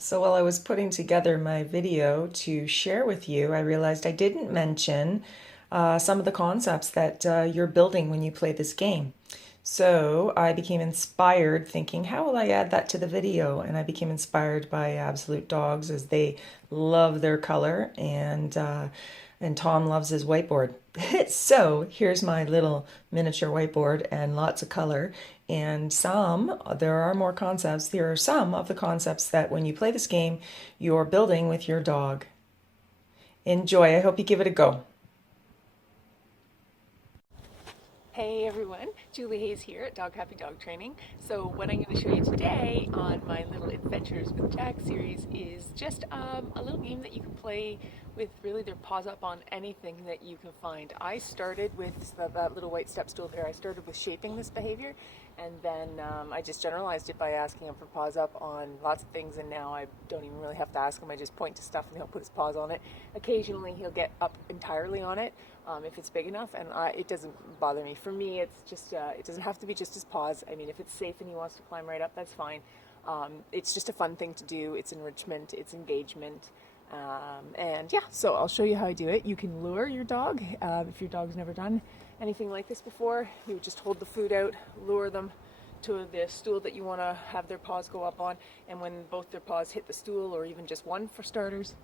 So while I was putting together my video to share with you, I realized I didn't mention some of the concepts that you're building when you play this game. So I became inspired thinking, how will I add that to the video? And I became inspired by Absolute Dogs as they love their color and Tom loves his whiteboard. So here's my little miniature whiteboard and lots of color. And there are more concepts. There are some of the concepts that when you play this game, you're building with your dog. Enjoy. I hope you give it a go. Hey everyone, Julie Hayes here at Dog Happy Dog Training. So what I'm going to show you today on my little Adventures with Jack series is just a little game that you can play with really their paws up on anything that you can find. I started with that little white step stool there. I started with shaping this behavior, and then I just generalized it by asking him for paws up on lots of things, and now I don't even really have to ask him. I just point to stuff and he'll put his paws on it. Occasionally he'll get up entirely on it if it's big enough, and it doesn't bother me. For me, it's just it doesn't have to be just his paws. I mean, if it's safe and he wants to climb right up, that's fine. It's just a fun thing to do. It's enrichment, it's engagement. And yeah, so I'll show you how I do it. You can lure your dog. If your dog's never done anything like this before, you would just hold the food out, lure them to the stool that you want to have their paws go up on, and when both their paws hit the stool, or even just one for starters,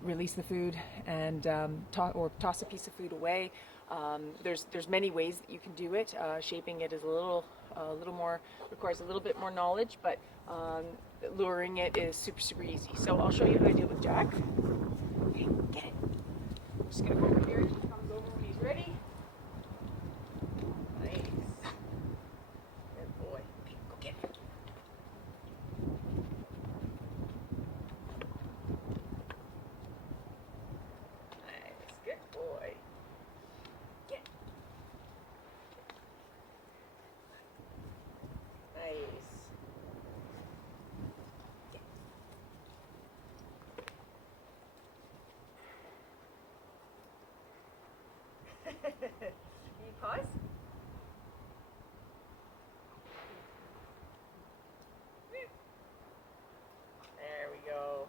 release the food and toss a piece of food away. There's many ways that you can do it. Shaping it is a little more, requires a little bit more knowledge, but luring it is super easy. So I'll show you how I do it with Jack. Okay, get it. I'm just gonna go over here. He comes over when he's ready. Nice. Good boy. Okay, go get it. Nice. Good boy. Get it. Nice. Can you pause? There we go.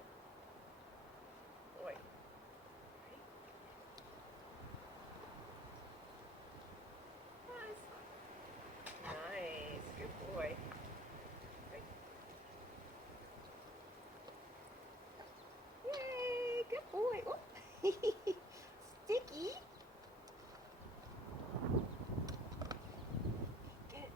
Boy. Nice. Nice. Good boy. Yay! Good boy. Oh. Sticky. Get it.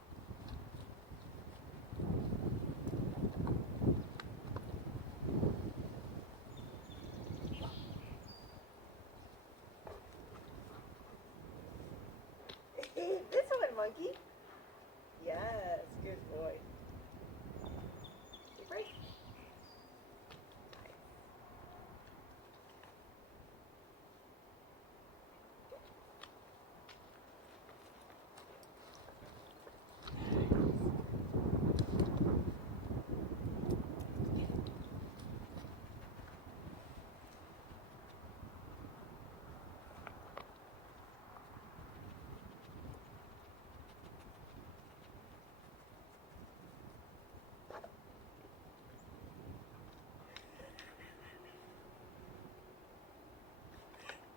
This one, monkey. Yes, good boy. Take a break.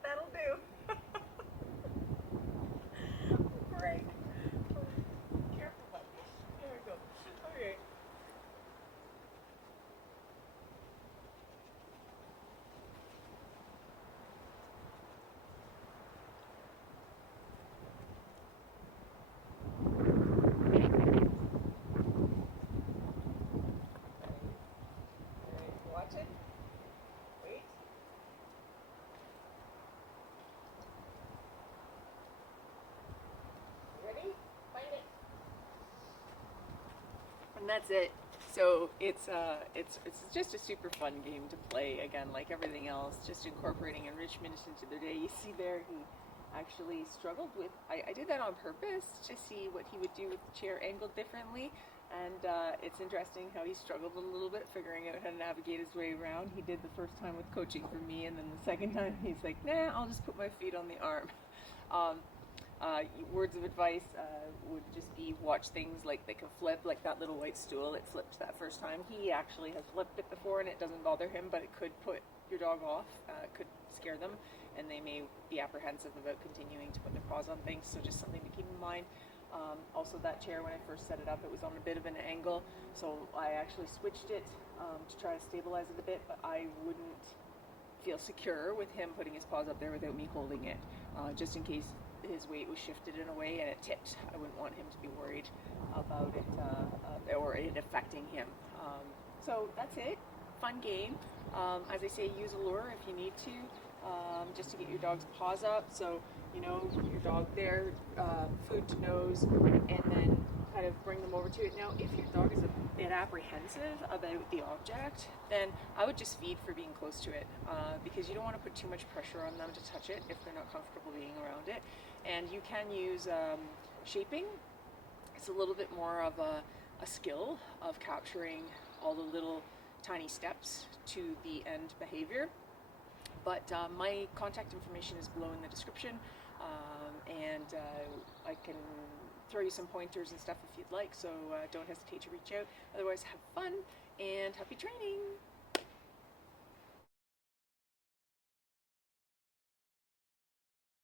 That'll do. Break. Careful, bud. There we go. Okay. Alright, watch it. Wait. Ready? Find it. And that's it. So it's just a super fun game to play. Again, like everything else, just incorporating enrichment into their day. You see there, he actually struggled with. I did that on purpose to see what he would do with the chair angled differently. And it's interesting how he struggled a little bit figuring out how to navigate his way around. He did the first time with coaching for me, and then the second time he's like, nah, I'll just put my feet on the arm. Words of advice would just be watch things like they can flip, like that little white stool. It flipped that first time. He actually has flipped it before, and it doesn't bother him, but it could put your dog off. It could scare them, and they may be apprehensive about continuing to put their paws on things. So just something to keep in mind. Also, that chair, when I first set it up, it was on a bit of an angle, so I actually switched it to try to stabilize it a bit, but I wouldn't feel secure with him putting his paws up there without me holding it, just in case his weight was shifted in a way and it tipped. I wouldn't want him to be worried about it or it affecting him. So that's it. Fun game. As I say, use a lure if you need to, just to get your dog's paws up. So, you know, your dog there, food to nose, and then kind of bring them over to it. Now, if your dog is a bit apprehensive about the object, then I would just feed for being close to it, because you don't want to put too much pressure on them to touch it if they're not comfortable being around it. And you can use shaping. It's a little bit more of a skill of capturing all the little tiny steps to the end behavior. But my contact information is below in the description, and I can throw you some pointers and stuff if you'd like, so don't hesitate to reach out. Otherwise, have fun and happy training!